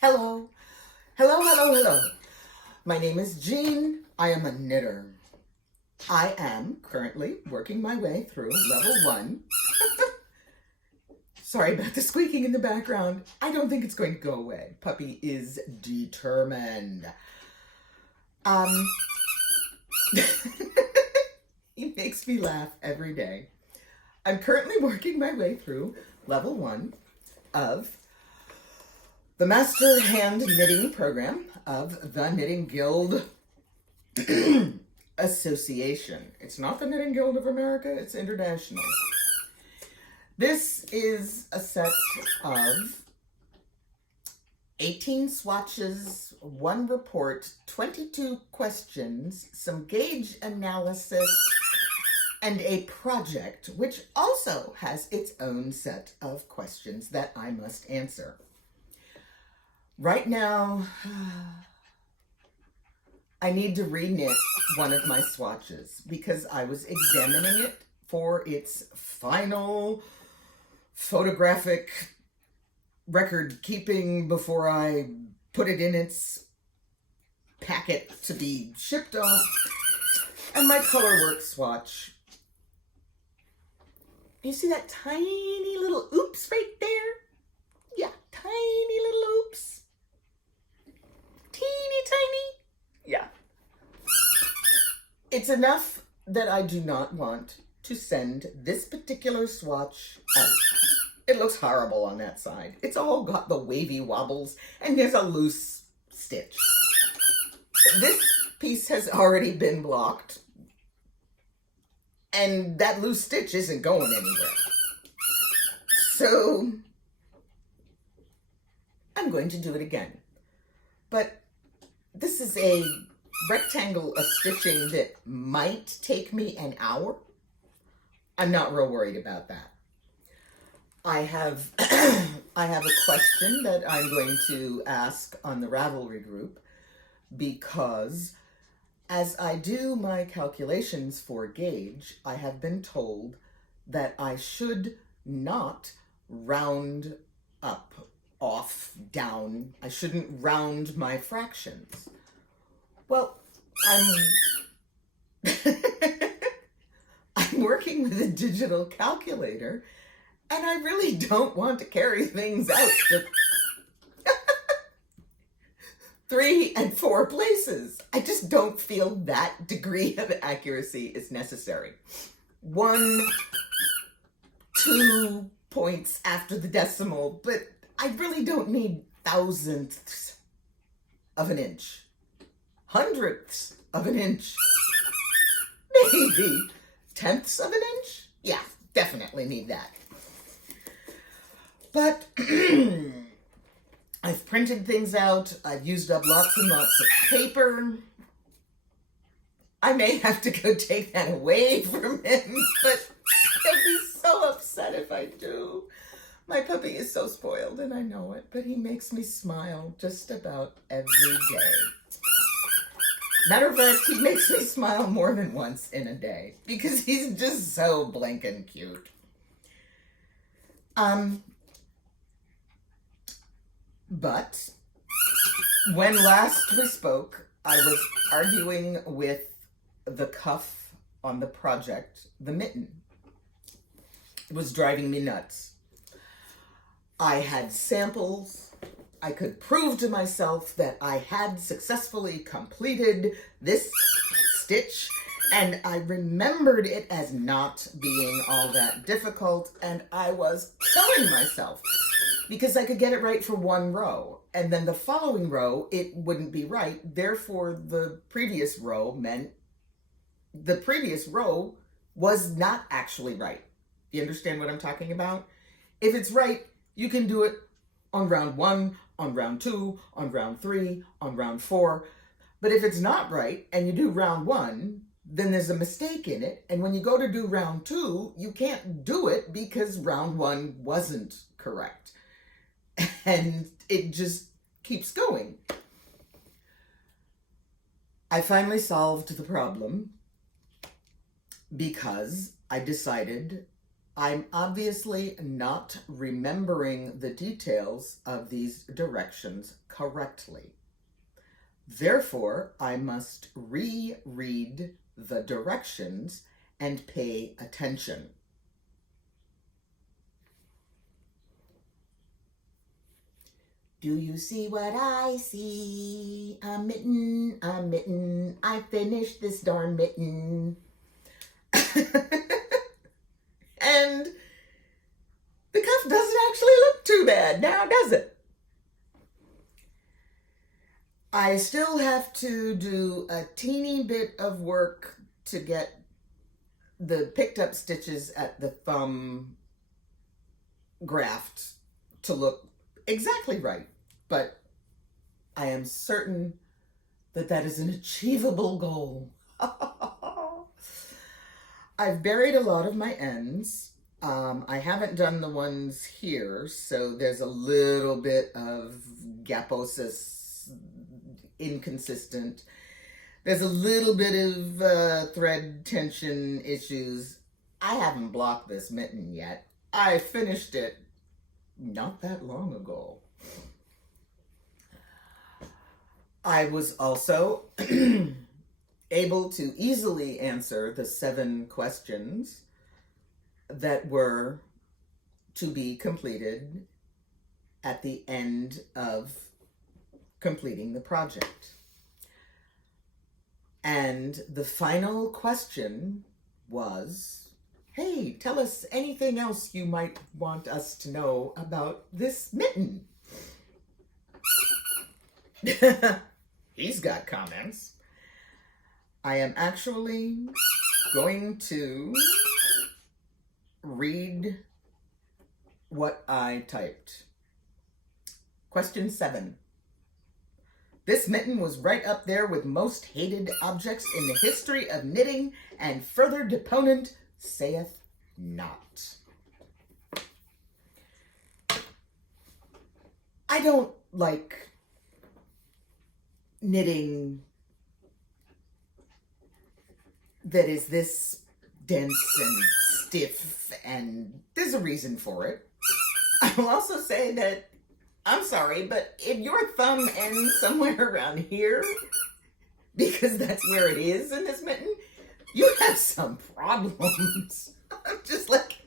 Hello. Hello, hello, hello. My name is Jean. I am a knitter. I am currently working my way through level 1. Sorry about the squeaking in the background. I don't think it's going to go away. Puppy is determined. He makes me laugh every day. I'm currently working my way through level 1 of the Master Hand Knitting Program of the Knitting Guild Association. It's not the Knitting Guild of America, it's international. This is a set of 18 swatches, 1 report, 22 questions, some gauge analysis, and a project, which also has its own set of questions that I must answer. Right now, I need to re-knit one of my swatches because I was examining it for its final photographic record keeping before I put it in its packet to be shipped off. And my colorwork swatch. You see that tiny little oops right there? Yeah, tiny little oops. Teeny tiny. Yeah. It's enough that I do not want to send this particular swatch out. It looks horrible on that side. It's all got the wavy wobbles and there's a loose stitch. This piece has already been blocked and that loose stitch isn't going anywhere. So I'm going to do it again. But this is a rectangle of stitching that might take me an hour. I'm not real worried about that. I have a question that I'm going to ask on the Ravelry group because as I do my calculations for gauge, I have been told that I should not round up, off, down. I shouldn't round my fractions. Well, I'm working with a digital calculator and I really don't want to carry things out to 3 and 4 places. I just don't feel that degree of accuracy is necessary. 1, 2 points after the decimal, but I really don't need thousandths of an inch. Hundredths of an inch. Maybe tenths of an inch? Yeah, definitely need that. But I've printed things out. I've used up lots and lots of paper. I may have to go take that away from him, but he'll be so upset if I do. My puppy is so spoiled and I know it, but he makes me smile just about every day. Matter of fact, he makes me smile more than once in a day because he's just so blinking cute. But when last we spoke, I was arguing with the cuff on the project, the Mitten. It was driving me nuts. I had samples. I could prove to myself that I had successfully completed this stitch, and I remembered it as not being all that difficult, and I was killing myself because I could get it right for 1 row, and then the following row, it wouldn't be right. Therefore, the previous row meant the previous row was not actually right. You understand what I'm talking about? If it's right, you can do it on round 1, on round 2, on round 3, on round 4. But if it's not right and you do round 1, then there's a mistake in it. And when you go to do round 2, you can't do it because round 1 wasn't correct. And it just keeps going. I finally solved the problem because I decided I'm obviously not remembering the details of these directions correctly. Therefore, I must reread the directions and pay attention. Do you see what I see? A mitten, a mitten. I finished this darn mitten. And the cuff doesn't actually look too bad now, does it? I still have to do a teeny bit of work to get the picked up stitches at the thumb graft to look exactly right, but I am certain that that is an achievable goal. I've buried a lot of my ends. I haven't done the ones here, so there's a little bit of gaposis, inconsistent. There's a little bit of thread tension issues. I haven't blocked this mitten yet. I finished it not that long ago. I was also able to easily answer the 7 questions that were to be completed at the end of completing the project. And the final question was, hey, tell us anything else you might want us to know about this mitten. He's got comments. I am actually going to read what I typed. Question 7. This mitten was right up there with most hated objects in the history of knitting, and further deponent saith not. I don't like knitting that is this dense and stiff, and there's a reason for it. I will also say that, I'm sorry, but if your thumb ends somewhere around here, because that's where it is in this mitten, you have some problems. I'm just like,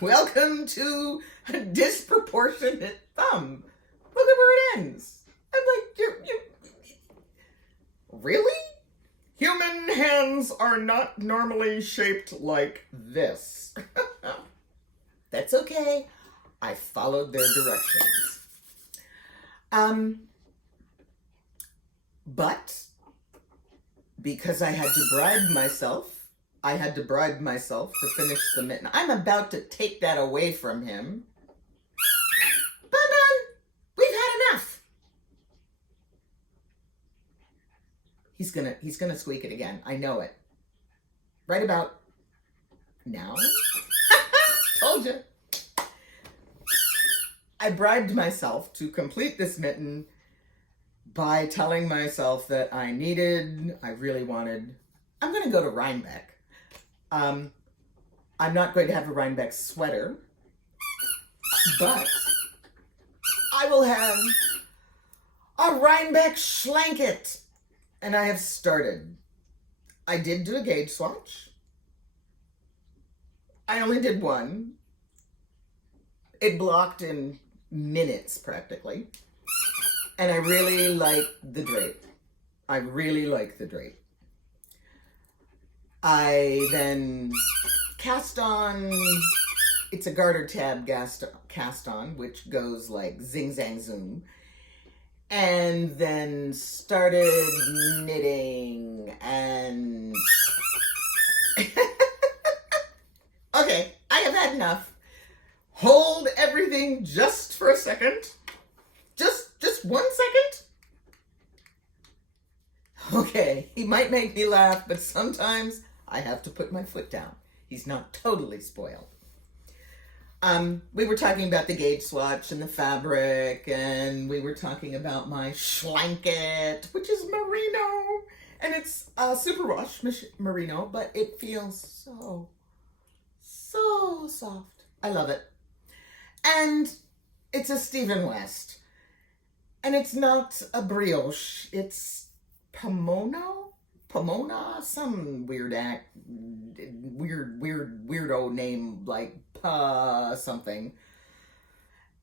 welcome to a disproportionate thumb. Look at where it ends. I'm like, you really? Human hands are not normally shaped like this. That's okay. I followed their directions. But because I had to bribe myself to finish the mitten. I'm about to take that away from him. Bun, we've had enough. He's gonna squeak it again. I know it. Right about now. Told you. I bribed myself to complete this mitten by telling myself that I really wanted, I'm going to go to Rhinebeck. I'm not going to have a Rhinebeck sweater, but I will have a Rhinebeck schlanket. And I have started. I did do a gauge swatch. I only did one. It blocked in minutes practically. And I really like the drape. I then cast on, it's a garter tab cast on, which goes like zing, zang, zoom. And then started knitting and... Okay, I have had enough. Hold everything just for a second. Just 1 second. Okay, he might make me laugh, but sometimes I have to put my foot down. He's not totally spoiled. We were talking about the gauge swatch and the fabric, and we were talking about my schlanket, which is merino, and it's superwash merino, but it feels so soft. I love it. And it's a Stephen West. And it's not a brioche. It's Pomona, some weirdo name like something.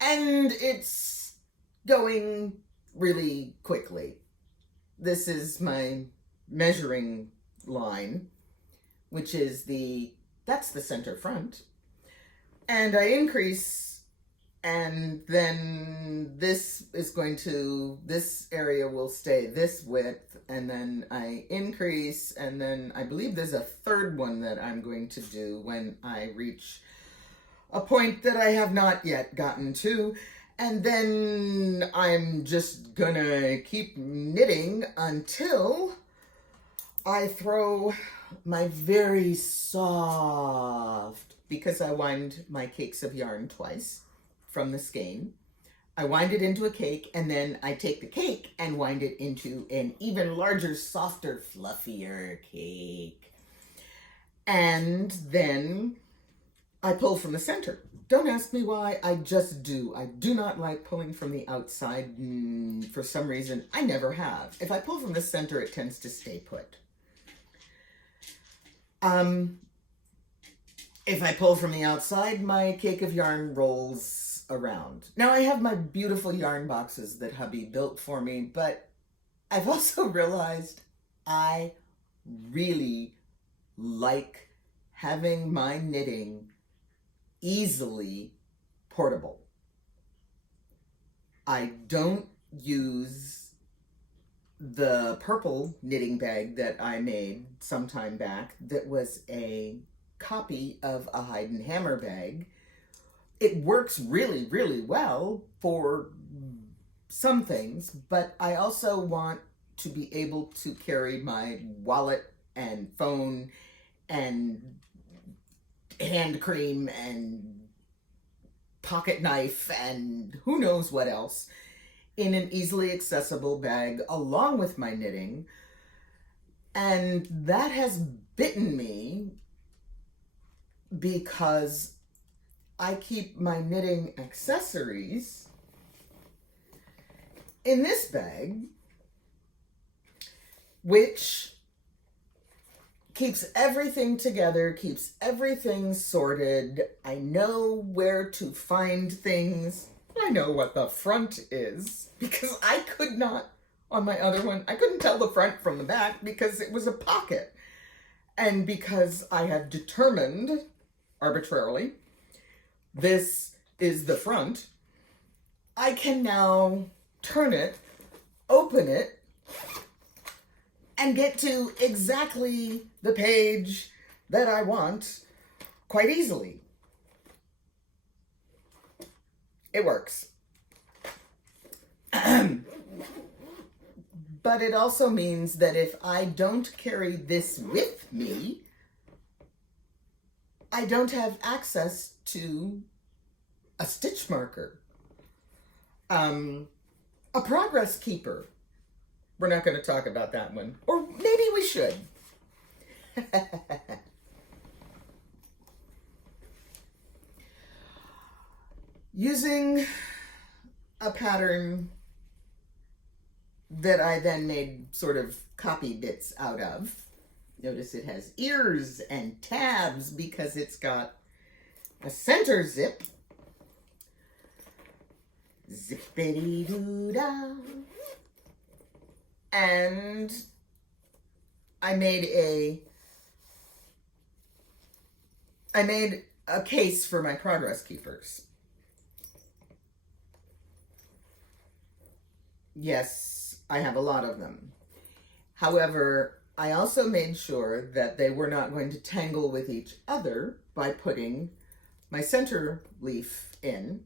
And it's going really quickly. This is my measuring line, which is that's the center front. And I increase, and then this area will stay this width, and then I increase, and then I believe there's a third one that I'm going to do when I reach a point that I have not yet gotten to. And then I'm just gonna keep knitting until I throw my very soft, because I wind my cakes of yarn twice from the skein. I wind it into a cake, and then I take the cake and wind it into an even larger, softer, fluffier cake. And then I pull from the center. Don't ask me why, I just do. I do not like pulling from the outside for some reason. I never have. If I pull from the center, it tends to stay put. If I pull from the outside, my cake of yarn rolls around. Now, I have my beautiful yarn boxes that hubby built for me, but I've also realized I really like having my knitting easily portable. I don't use the purple knitting bag that I made some time back that was a copy of a Hide and Hammer bag. It works really, really well for some things, but I also want to be able to carry my wallet and phone and hand cream and pocket knife and who knows what else in an easily accessible bag along with my knitting. And that has bitten me because I keep my knitting accessories in this bag, which keeps everything together, keeps everything sorted. I know where to find things. I know what the front is, because I could not, on my other one, I couldn't tell the front from the back because it was a pocket. And because I have determined arbitrarily this is the front, I can now turn it, open it, and get to exactly the page that I want quite easily. It works. But it also means that if I don't carry this with me, I don't have access to a stitch marker, a progress keeper. We're not going to talk about that one. Or maybe we should. Using a pattern that I then made sort of copy bits out of. Notice it has ears and tabs because it's got a center zip. Zippity-doo-dah. And I made a case for my progress keepers. Yes, I have a lot of them. However, I also made sure that they were not going to tangle with each other by putting my center leaf in,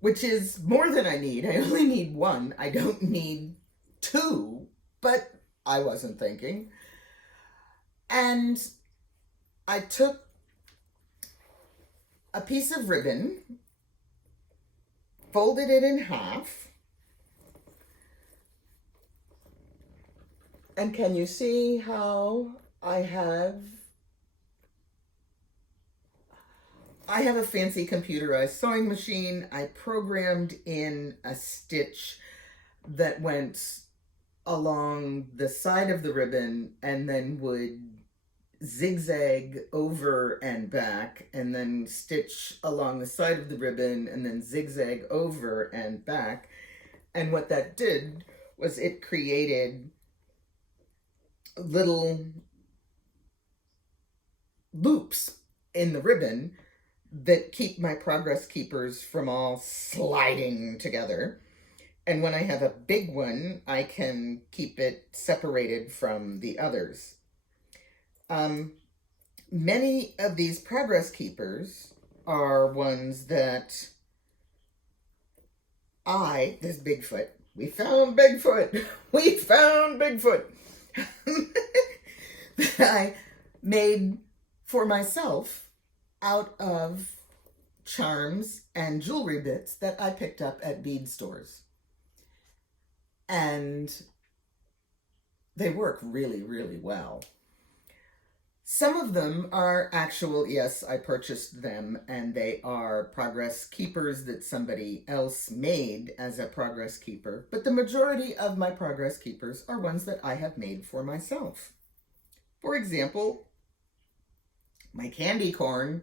which is more than I need. I only need one. I don't need two, but I wasn't thinking. And I took a piece of ribbon, folded it in half, and can you see how I have I have a fancy computerized sewing machine. I programmed in a stitch that went along the side of the ribbon and then would zigzag over and back, and then stitch along the side of the ribbon and then zigzag over and back. And what that did was it created little loops in the ribbon that keep my progress keepers from all sliding together. And when I have a big one, I can keep it separated from the others. Many of these progress keepers are ones that this Bigfoot, we found Bigfoot, we found Bigfoot, that I made for myself out of charms and jewelry bits that I picked up at bead stores. And they work really, really well. Some of them are actual, yes, I purchased them, and they are progress keepers that somebody else made as a progress keeper. But the majority of my progress keepers are ones that I have made for myself. For example, my candy corn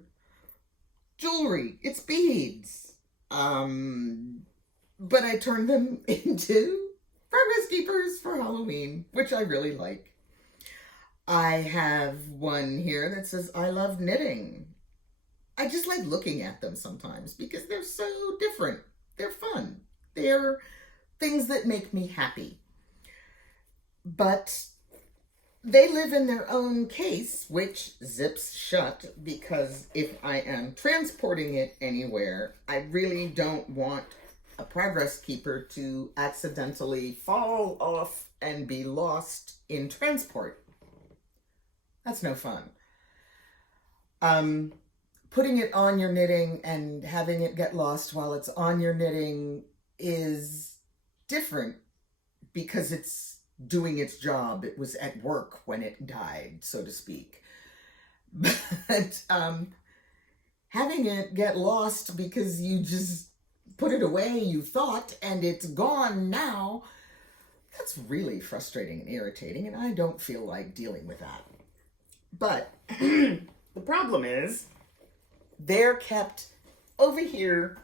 jewelry, it's beads. But I turned them into progress keepers for Halloween, which I really like. I have one here that says, I love knitting. I just like looking at them sometimes because they're so different. They're fun. They're things that make me happy. But they live in their own case, which zips shut, because if I am transporting it anywhere, I really don't want a progress keeper to accidentally fall off and be lost in transport. That's no fun. Putting it on your knitting and having it get lost while it's on your knitting is different because it's doing its job. It was at work when it died, so to speak. But having it get lost because you just put it away, you thought, and it's gone now, that's really frustrating and irritating, and I don't feel like dealing with that. But the problem is they're kept over here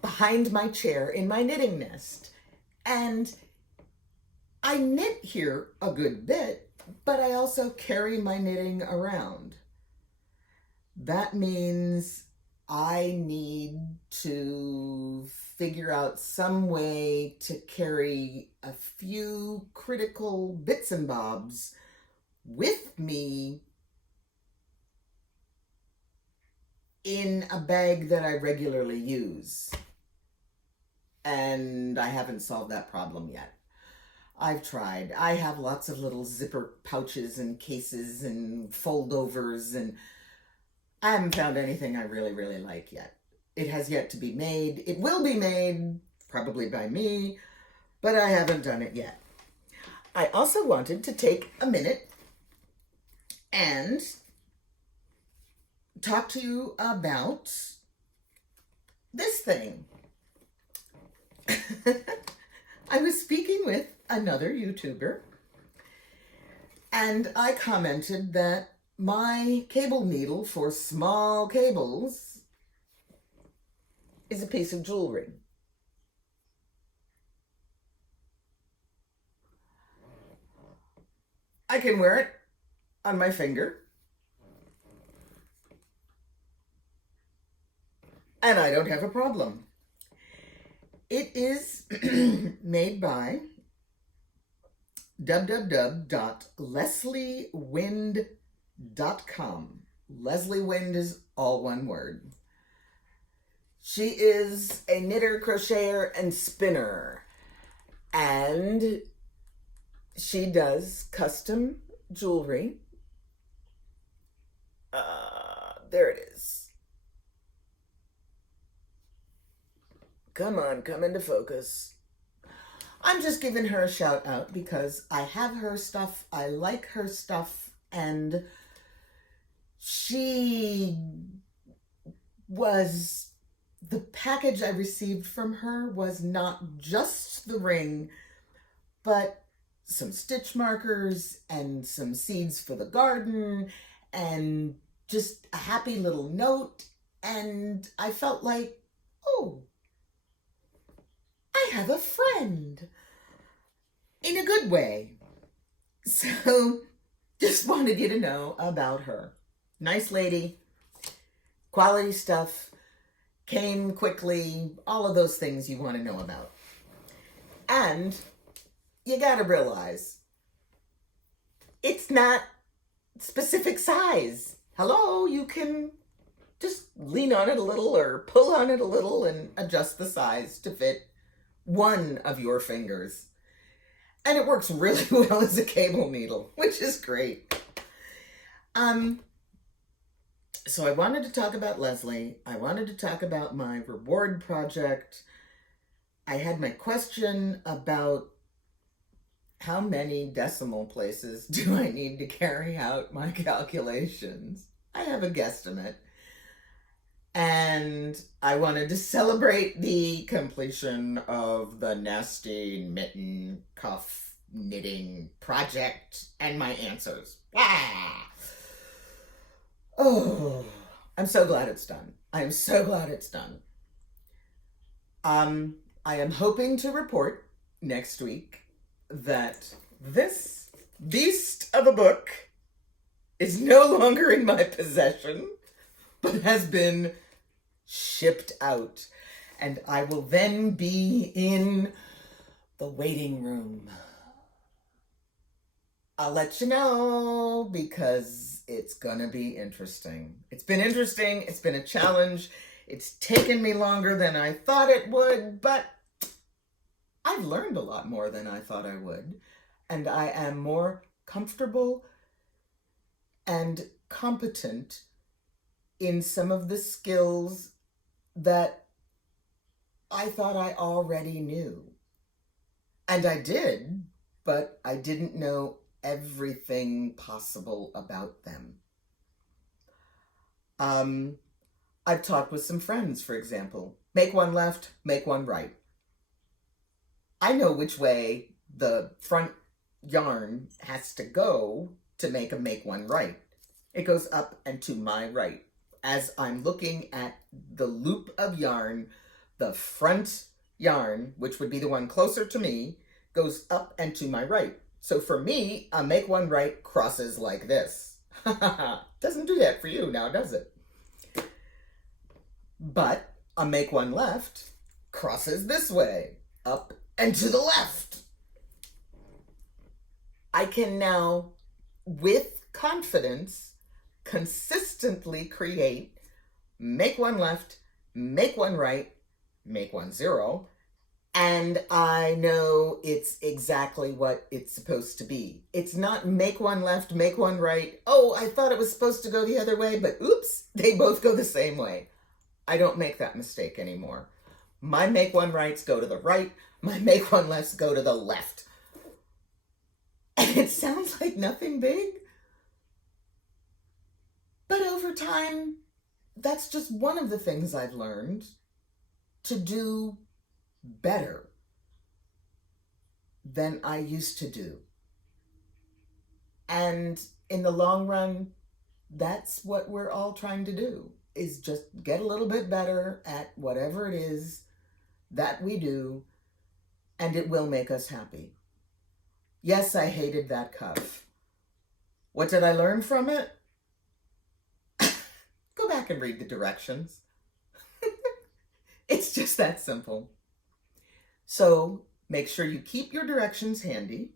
behind my chair in my knitting nest. And I knit here a good bit, but I also carry my knitting around. That means I need to figure out some way to carry a few critical bits and bobs with me in a bag that I regularly use. And I haven't solved that problem yet. I've tried. I have lots of little zipper pouches and cases and foldovers, and I haven't found anything I really, really like yet. It has yet to be made. It will be made, probably by me, but I haven't done it yet. I also wanted to take a minute and talk to you about this thing. I was speaking with another YouTuber, and I commented that my cable needle for small cables is a piece of jewelry. I can wear it on my finger, and I don't have a problem. It is made by www.lesliewind.com. Leslie Wind is all one word. She is a knitter, crocheter, and spinner, and she does custom jewelry. There it is. Come on, come into focus. I'm just giving her a shout out because I have her stuff, I like her stuff, and she was the package I received from her was not just the ring, but some stitch markers and some seeds for the garden and just a happy little note. And I felt like, oh, I have a friend in a good way. So just wanted you to know about her. Nice lady, quality stuff, came quickly, all of those things you want to know about. And you got to realize it's not specific size. Hello, you can just lean on it a little or pull on it a little and adjust the size to fit one of your fingers. And it works really well as a cable needle, which is great. So I wanted to talk about Leslie. I wanted to talk about my reward project. I had my question about how many decimal places do I need to carry out my calculations. I have a guesstimate. And I wanted to celebrate the completion of the nasty mitten cuff knitting project and my answers. Ah! Oh, I'm so glad it's done. I am so glad it's done. I am hoping to report next week that this beast of a book is no longer in my possession, but has been shipped out. And I will then be in the waiting room. I'll let you know because it's gonna be interesting. It's been interesting. It's been a challenge. It's taken me longer than I thought it would, but I've learned a lot more than I thought I would. And I am more comfortable and competent in some of the skills that I thought I already knew. And I did, but I didn't know everything possible about them. I've talked with some friends, for example. Make one left, make one right. I know which way the front yarn has to go to make one right. It goes up and to my right. As I'm looking at the loop of yarn, the front yarn, which would be the one closer to me, goes up and to my right. So for me, a make one right crosses like this. Doesn't do that for you now, does it? But a make one left crosses this way, up and to the left. I can now, with confidence, consistently create make one left, make one right, make one zero, and I know it's exactly what it's supposed to be. It's not make one left, make one right. Oh, I thought it was supposed to go the other way, but oops, they both go the same way. I don't make that mistake anymore. My make one rights go to the right, my make one lefts go to the left. And it sounds like nothing big, but over time, that's just one of the things I've learned to do better than I used to do. And in the long run, that's what we're all trying to do, is just get a little bit better at whatever it is that we do, and it will make us happy. Yes, I hated that cuff. What did I learn from it? Go back and read the directions. It's just that simple. So make sure you keep your directions handy,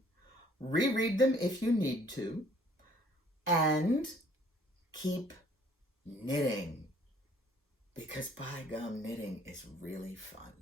reread them if you need to, and keep knitting. Because by gum, knitting is really fun.